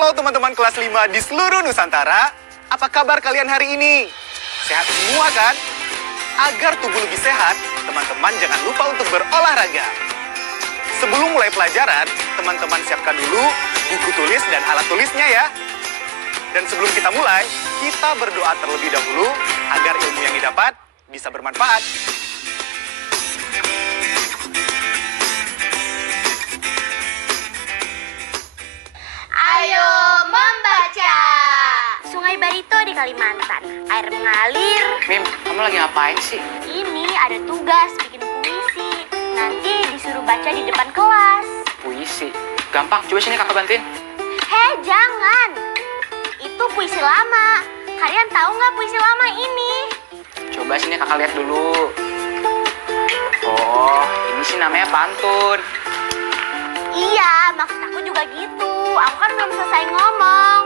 Halo teman-teman kelas 5 di seluruh Nusantara. Apa kabar kalian hari ini? Sehat semua kan? Agar tubuh lebih sehat, teman-teman jangan lupa untuk berolahraga. Sebelum mulai pelajaran, teman-teman siapkan dulu buku tulis dan alat tulisnya ya. Dan sebelum kita mulai, kita berdoa terlebih dahulu agar ilmu yang didapat bisa bermanfaat. Ayo membaca. Sungai Barito di Kalimantan. Air mengalir. Mim, kamu lagi ngapain sih? Ini ada tugas bikin puisi. Nanti disuruh baca di depan kelas. Puisi? Gampang, coba sini kakak bantuin. Hei, jangan. Itu puisi lama. Kalian tahu nggak puisi lama ini? Coba sini kakak lihat dulu. Oh, ini sih namanya pantun. Iya, maksud aku juga gitu. Aku kan belum selesai ngomong.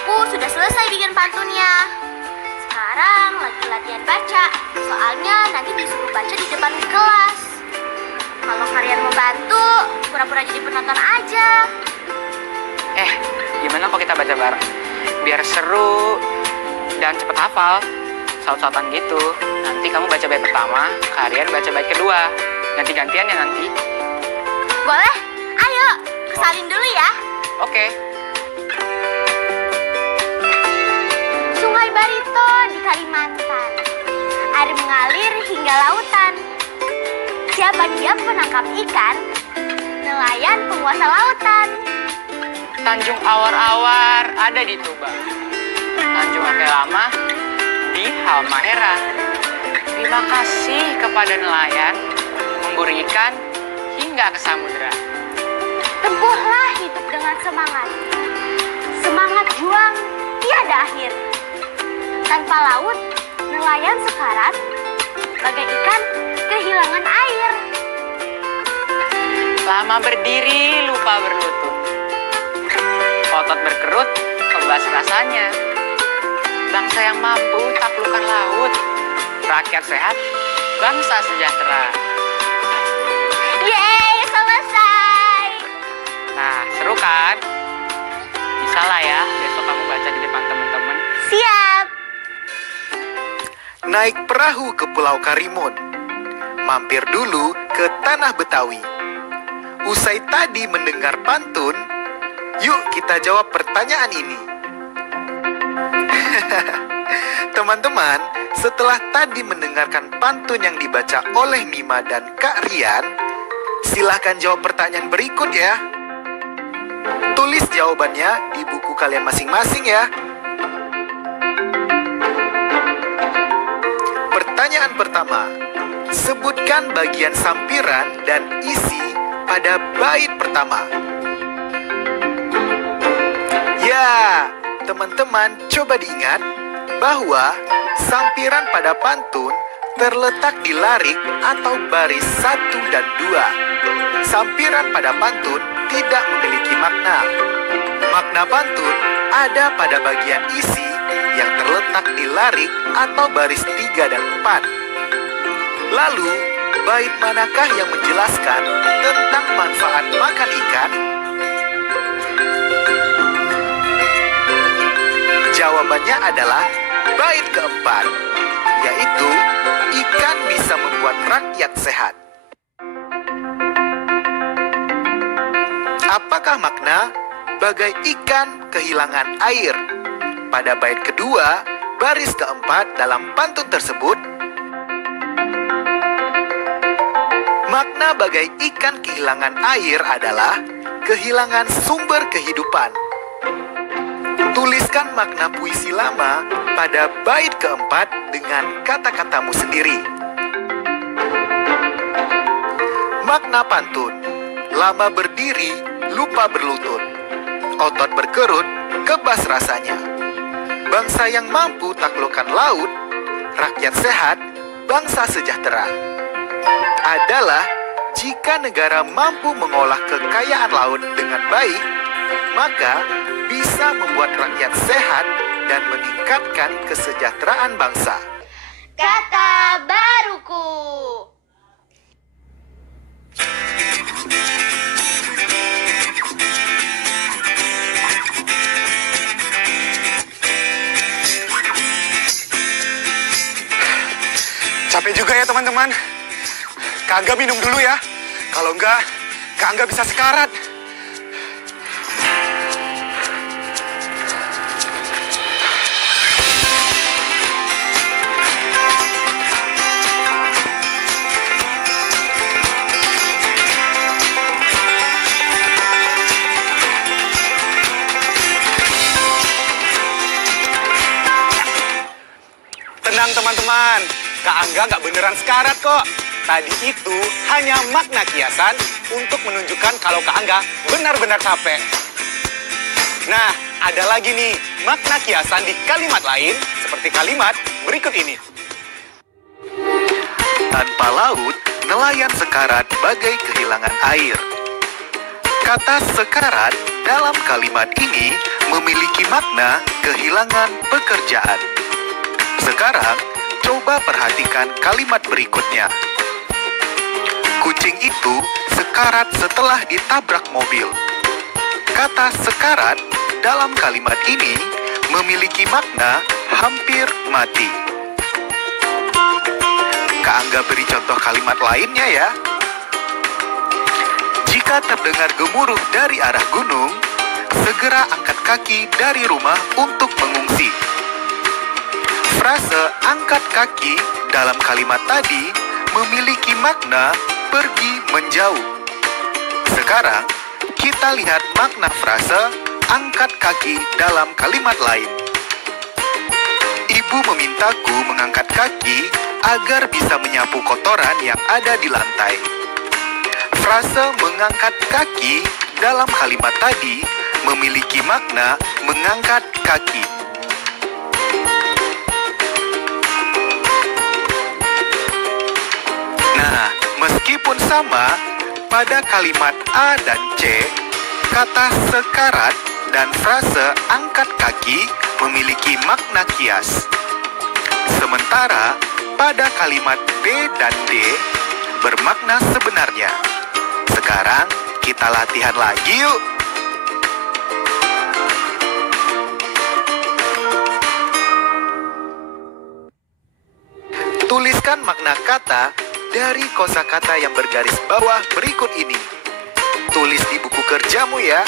Aku sudah selesai bikin pantunnya. Sekarang lagi latihan baca. Soalnya nanti disuruh baca di depan kelas. Kalau kalian mau bantu, pura-pura jadi penonton aja. Gimana kalau kita baca bareng? Biar seru dan cepet hafal. Saut-sautan gitu. Nanti kamu baca bait pertama, kalian baca bait kedua. Ganti-gantian ya nanti. Boleh? Ayo, salin dulu ya. Oke. Sungai Barito di Kalimantan. Air mengalir hingga lautan. Siapa dia penangkap ikan? Nelayan penguasa lautan. Tanjung Awar-Awar ada di Tuba. Tanjung Ake Lama di Halmahera. Terima kasih kepada nelayan memburu ikan hingga ke samudera. Tempuhlah hidup dengan semangat. Semangat juang tiada akhir. Tanpa laut, nelayan sekarat, bagai ikan kehilangan air. Lama berdiri, lupa berlutut. Otot berkerut, kebas rasanya. Bangsa yang mampu taklukkan laut. Rakyat sehat, bangsa sejahtera. Yeay, selesai. Nah, seru kan? Bisa lah ya, besok kamu baca di depan teman-teman. Siap. Naik perahu ke Pulau Karimun. Mampir dulu ke Tanah Betawi. Usai tadi mendengar pantun, yuk kita jawab pertanyaan ini. Teman-teman, setelah tadi mendengarkan pantun yang dibaca oleh Mima dan Kak Rian, silahkan jawab pertanyaan berikut ya. Tulis jawabannya di buku kalian masing-masing ya. Pertanyaan pertama, sebutkan bagian sampiran dan isi pada bait pertama. Ya, teman-teman coba diingat bahwa sampiran pada pantun terletak di larik atau baris 1 dan 2. Sampiran pada pantun tidak memiliki makna. Makna pantun ada pada bagian isi yang terletak di larik atau baris 3 dan 4. Lalu, bait manakah yang menjelaskan tentang manfaat makan ikan? Jawabannya adalah bait keempat, yaitu ikan bisa membuat rakyat sehat. Apakah makna bagai ikan kehilangan air pada bait kedua, baris keempat dalam pantun tersebut? Makna bagai ikan kehilangan air adalah kehilangan sumber kehidupan. Tuliskan makna puisi lama pada bait keempat dengan kata-katamu sendiri. Makna pantun: lama berdiri, lupa berlutut. Otot berkerut, kebas rasanya. Bangsa yang mampu taklukkan laut, rakyat sehat, bangsa sejahtera. Adalah jika negara mampu mengolah kekayaan laut dengan baik, maka bisa membuat rakyat sehat dan meningkatkan kesejahteraan bangsa. Kata baruku. juga ya teman-teman. Kak Angga minum dulu ya. Kalau enggak, Kak Angga bisa sekarat. Tenang teman-teman, Kak Angga nggak beneran sekarat kok. Tadi itu hanya makna kiasan untuk menunjukkan kalau Kak Angga benar-benar capek. Nah, ada lagi nih makna kiasan di kalimat lain seperti kalimat berikut ini. Tanpa laut, nelayan sekarat bagai kehilangan air. Kata sekarat dalam kalimat ini memiliki makna kehilangan pekerjaan. Sekarang, coba perhatikan kalimat berikutnya. Kucing itu sekarat setelah ditabrak mobil. Kata sekarat dalam kalimat ini memiliki makna hampir mati. Kak Angga beri contoh kalimat lainnya ya. Jika terdengar gemuruh dari arah gunung, segera angkat kaki dari rumah untuk mengungsi. Frase angkat kaki dalam kalimat tadi memiliki makna pergi menjauh. Sekarang, kita lihat makna frase angkat kaki dalam kalimat lain. Ibu memintaku mengangkat kaki agar bisa menyapu kotoran yang ada di lantai. Frase mengangkat kaki dalam kalimat tadi memiliki makna mengangkat kaki. Nah, meskipun sama, pada kalimat A dan C, kata sekarat dan frase angkat kaki memiliki makna kias. Sementara pada kalimat B dan D bermakna sebenarnya. Sekarang kita latihan lagi yuk. Tuliskan makna kata dari kosakata yang bergaris bawah berikut ini. Tulis di buku kerjamu ya.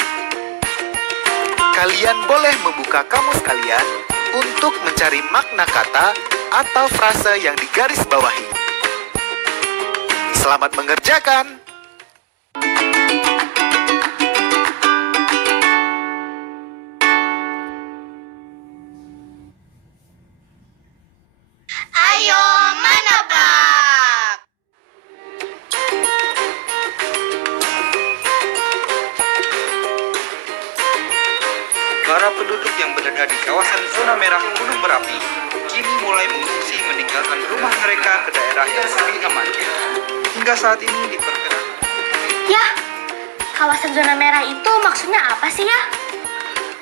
Kalian boleh membuka kamus kalian untuk mencari makna kata atau frase yang digaris bawahi. Selamat mengerjakan. Ayo menebak. Para penduduk yang berada di kawasan zona merah Gunung Merapi kini mulai mengungsi meninggalkan rumah mereka ke daerah yang lebih aman. Hingga saat ini diperkirakan. Ya, kawasan zona merah itu maksudnya apa sih ya?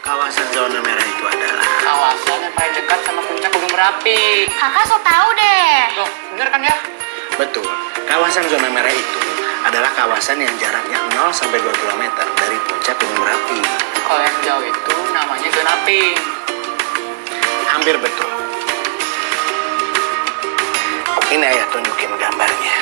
Kawasan zona merah itu adalah Kawasan yang paling dekat sama puncak Gunung Merapi. Kakak so tahu deh. Loh, bener kan ya? betul. Kawasan zona merah itu adalah kawasan yang jaraknya 0 sampai 2 km dari puncak Gunung Merapi. Kalau yang jauh itu namanya zona pink. Hampir betul. Ini ayah tunjukin gambarnya.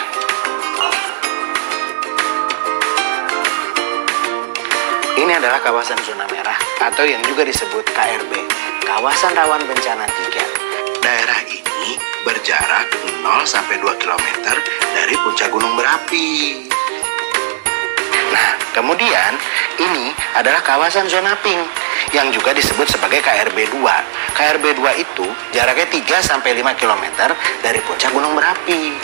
Ini adalah kawasan zona merah atau yang juga disebut KRB, kawasan rawan bencana 3. Daerah ini berjarak 0 sampai 2 km dari puncak Gunung Merapi. Nah, kemudian ini adalah kawasan zona pink yang juga disebut sebagai KRB 2. KRB 2 itu jaraknya 3 sampai 5 km dari puncak Gunung Merapi.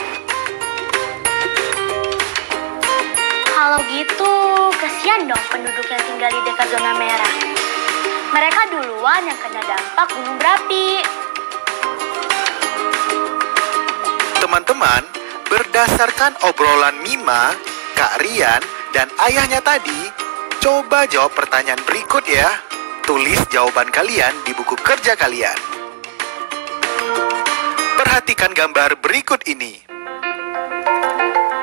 Kalau gitu, kesian dong penduduk yang tinggal di dekat zona merah. Mereka duluan yang kena dampak gunung berapi. Teman-teman, berdasarkan obrolan Mima, Kak Rian, dan ayahnya tadi, coba jawab pertanyaan berikut ya. Tulis jawaban kalian di buku kerja kalian. Perhatikan gambar berikut ini.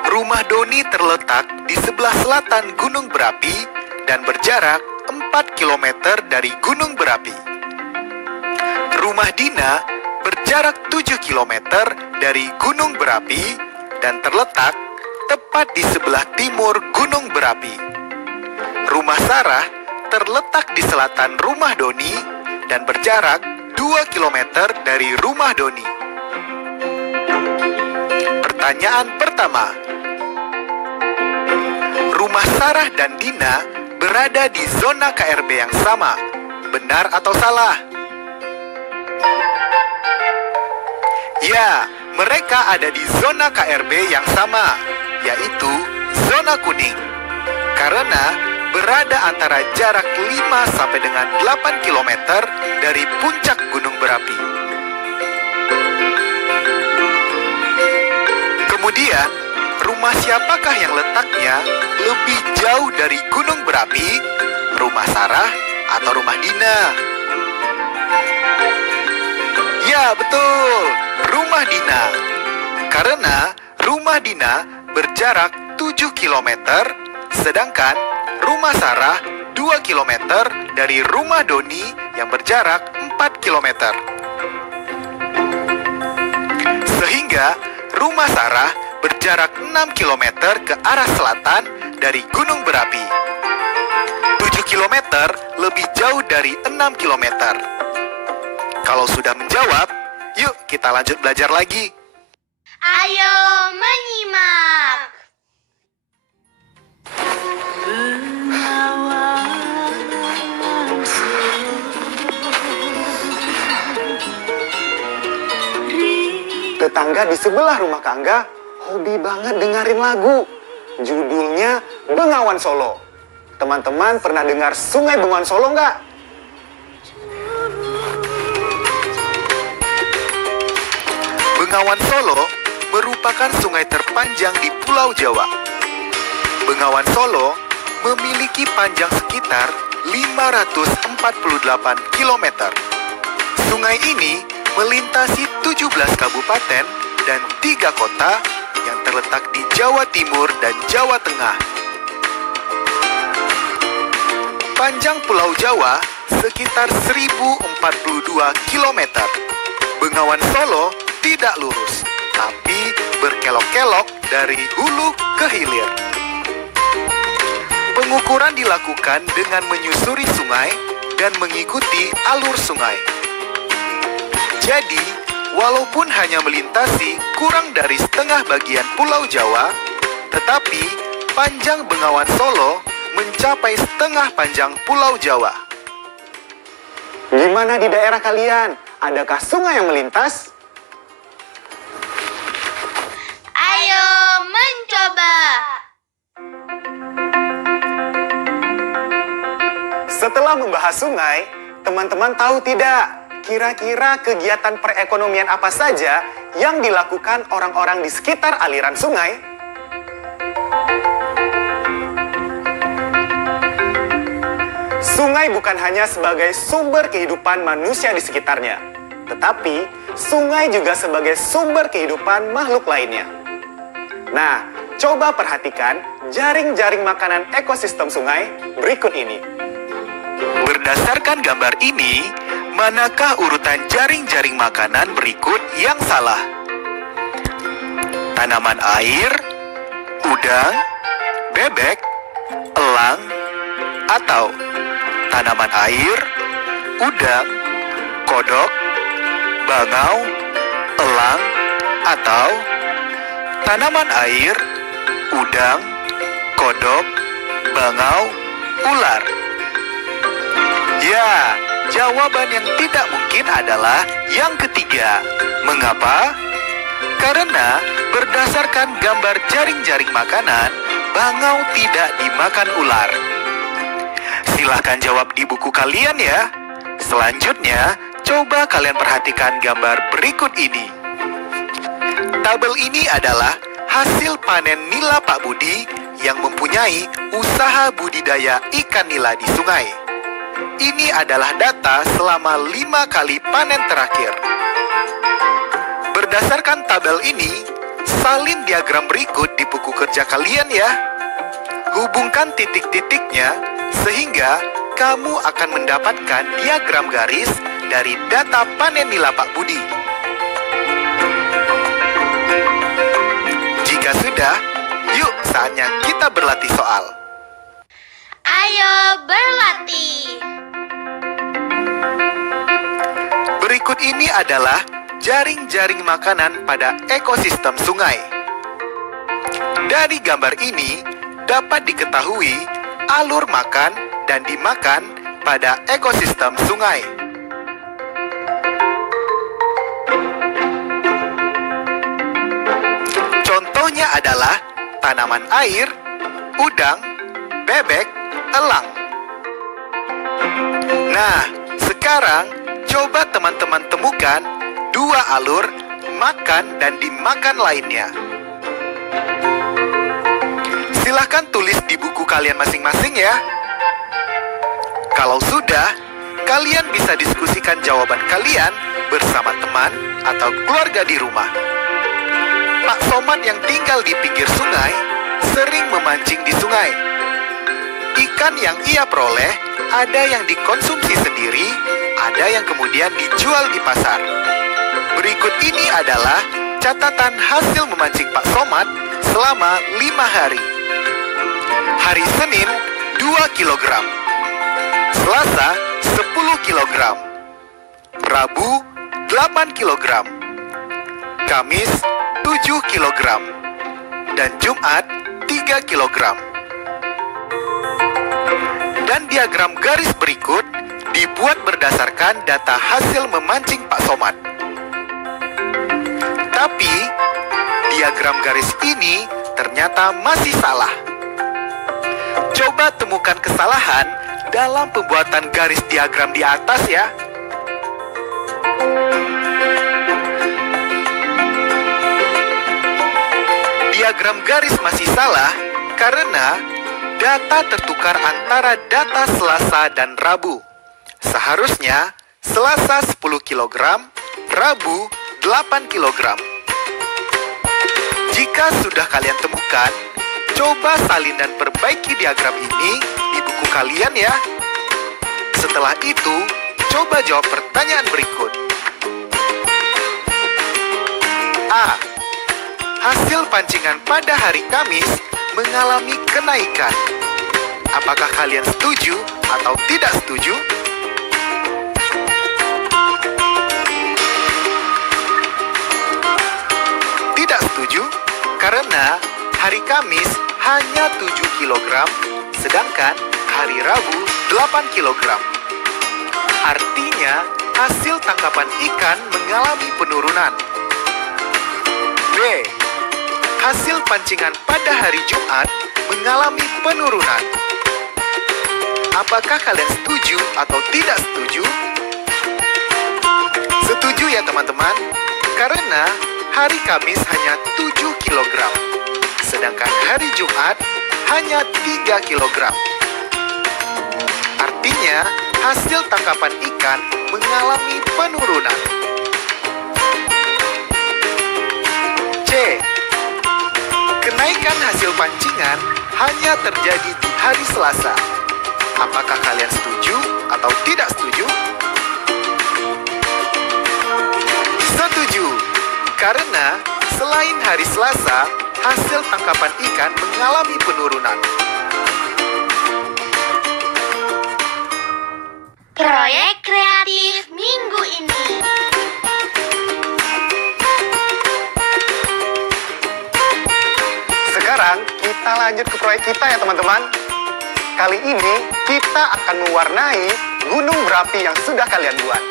Rumah Doni terletak di sebelah selatan Gunung Berapi dan berjarak 4 km dari Gunung Berapi. Rumah Dina berjarak 7 kilometer dari gunung berapi dan terletak tepat di sebelah timur gunung berapi. Rumah Sarah terletak di selatan rumah Doni dan berjarak 2 kilometer dari rumah Doni. Pertanyaan pertama. Rumah Sarah dan Dina berada di zona KRB yang sama. Benar atau salah? Ya, mereka ada di zona KRB yang sama, yaitu zona kuning. Karena berada antara jarak 5 sampai dengan 8 km dari puncak gunung berapi. Kemudian, rumah siapakah yang letaknya lebih jauh dari gunung berapi? Rumah Sarah atau rumah Dina? Ya, betul. Rumah Dina. Karena rumah Dina berjarak 7 km, sedangkan rumah Sarah 2 km dari rumah Doni yang berjarak 4 km. Sehingga rumah Sarah berjarak 6 km ke arah selatan dari gunung berapi. 7 km lebih jauh dari 6 km. Kalau sudah menjawab, yuk kita lanjut belajar lagi. Ayo menyimak. Tetangga di sebelah rumah Kak Angga hobi banget dengerin lagu. Judulnya Bengawan Solo. Teman-teman pernah dengar Sungai Bengawan Solo nggak? Bengawan Solo merupakan sungai terpanjang di Pulau Jawa. Bengawan Solo memiliki panjang sekitar 548 km. Sungai ini melintasi 17 kabupaten dan 3 kota yang terletak di Jawa Timur dan Jawa Tengah. Panjang Pulau Jawa sekitar 1042 km. Bengawan Solo tidak lurus, tapi berkelok-kelok dari hulu ke hilir. Pengukuran dilakukan dengan menyusuri sungai dan mengikuti alur sungai. Jadi, walaupun hanya melintasi kurang dari setengah bagian Pulau Jawa, tetapi panjang Bengawan Solo mencapai setengah panjang Pulau Jawa. Gimana di daerah kalian? Adakah sungai yang melintas? Ayo mencoba. Setelah membahas sungai, teman-teman tahu tidak? Kira-kira kegiatan perekonomian apa saja yang dilakukan orang-orang di sekitar aliran sungai? Sungai bukan hanya sebagai sumber kehidupan manusia di sekitarnya, tetapi sungai juga sebagai sumber kehidupan makhluk lainnya. Nah, coba perhatikan jaring-jaring makanan ekosistem sungai berikut ini. Berdasarkan gambar ini, manakah urutan jaring-jaring makanan berikut yang salah? Tanaman air, udang, bebek, elang, atau tanaman air, udang, kodok, bangau, elang, atau tanaman air, udang, kodok, bangau, ular? Ya, jawaban yang tidak mungkin adalah yang ketiga. Mengapa? Karena berdasarkan gambar jaring-jaring makanan, bangau tidak dimakan ular. Silahkan jawab di buku kalian ya. Selanjutnya, coba kalian perhatikan gambar berikut ini. Tabel ini adalah hasil panen nila Pak Budi yang mempunyai usaha budidaya ikan nila di sungai. Ini adalah data selama 5 kali panen terakhir. Berdasarkan tabel ini, salin diagram berikut di buku kerja kalian ya. Hubungkan titik-titiknya sehingga kamu akan mendapatkan diagram garis dari data panen nila Pak Budi. sudah, yuk saatnya kita berlatih soal. Ayo berlatih. Berikut ini adalah jaring-jaring makanan pada ekosistem sungai. Dari gambar ini dapat diketahui alur makan dan dimakan pada ekosistem sungai. Contohnya adalah tanaman air, udang, bebek, elang. Nah, sekarang coba teman-teman temukan dua alur makan dan dimakan lainnya. Silahkan tulis di buku kalian masing-masing ya. Kalau sudah, kalian bisa diskusikan jawaban kalian bersama teman atau keluarga di rumah. Pak Somad yang tinggal di pinggir sungai sering memancing di sungai. Ikan yang ia peroleh ada yang dikonsumsi sendiri, ada yang kemudian dijual di pasar. Berikut ini adalah catatan hasil memancing Pak Somad selama 5 hari. Hari Senin 2 kg, Selasa 10 kg, Rabu 8 kg, Kamis 7 kg, dan Jumat 3 kg. Dan diagram garis berikut dibuat berdasarkan data hasil memancing Pak Somad. Tapi, diagram garis ini ternyata masih salah. Coba temukan kesalahan dalam pembuatan garis diagram di atas ya. Diagram garis masih salah karena data tertukar antara data Selasa dan Rabu. Seharusnya Selasa 10 kg, Rabu 8 kg. Jika sudah kalian temukan, coba salin dan perbaiki diagram ini di buku kalian ya. Setelah itu, coba jawab pertanyaan berikut. A. Hasil pancingan pada hari Kamis mengalami kenaikan. Apakah kalian setuju atau tidak setuju? Tidak setuju karena hari Kamis hanya 7 kg, sedangkan hari Rabu 8 kg. Artinya, hasil tangkapan ikan mengalami penurunan. B. Hasil pancingan pada hari Jumat mengalami penurunan. Apakah kalian setuju atau tidak setuju? Setuju ya teman-teman, karena hari Kamis hanya 7 kg, sedangkan hari Jumat hanya 3 kg. Artinya, hasil tangkapan ikan mengalami penurunan. C. Kenaikan hasil pancingan hanya terjadi di hari Selasa. Apakah kalian setuju atau tidak setuju? Setuju, karena selain hari Selasa, hasil tangkapan ikan mengalami penurunan. Proyek kreatif minggu ini. Sekarang kita lanjut ke proyek kita ya teman-teman. Kali ini kita akan mewarnai gunung berapi yang sudah kalian buat.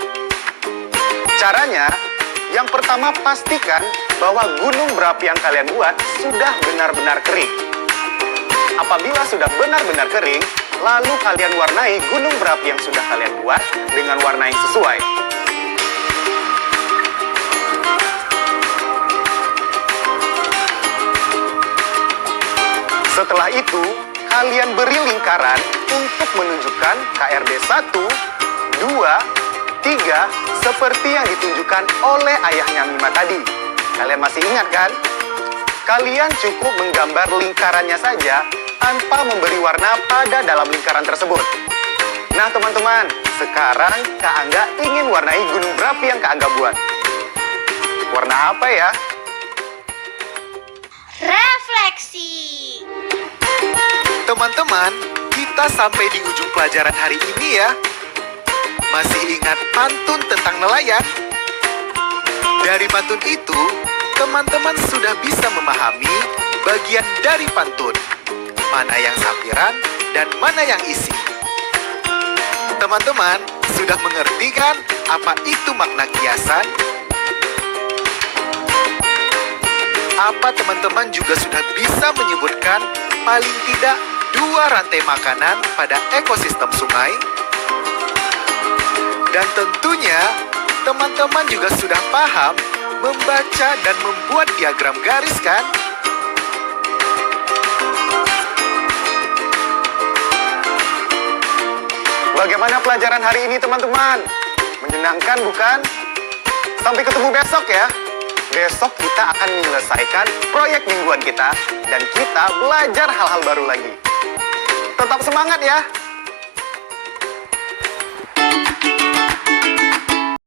Caranya, yang pertama pastikan bahwa gunung berapi yang kalian buat sudah benar-benar kering. Apabila sudah benar-benar kering, lalu kalian warnai gunung berapi yang sudah kalian buat dengan warna yang sesuai. Setelah itu, kalian beri lingkaran untuk menunjukkan KRD 1, 2, 3 seperti yang ditunjukkan oleh ayahnya Mima tadi. Kalian masih ingat kan? Kalian cukup menggambar lingkarannya saja tanpa memberi warna pada dalam lingkaran tersebut. Nah teman-teman, sekarang Kak Angga ingin warnai gunung berapi yang Kak Angga buat. Warna apa ya? Refleksi. Teman-teman, kita sampai di ujung pelajaran hari ini ya. Masih ingat pantun tentang nelayan? Dari pantun itu, teman-teman sudah bisa memahami bagian dari pantun. Mana yang sampiran dan mana yang isi. Teman-teman, sudah mengerti kan apa itu makna kiasan? Apa teman-teman juga sudah bisa menyebutkan paling tidak 2 rantai makanan pada ekosistem sungai? Dan tentunya, teman-teman juga sudah paham membaca dan membuat diagram garis kan? Bagaimana pelajaran hari ini teman-teman? Menyenangkan bukan? Sampai ketemu besok ya. Besok kita akan menyelesaikan proyek mingguan kita dan kita belajar hal-hal baru lagi. Tetap semangat ya.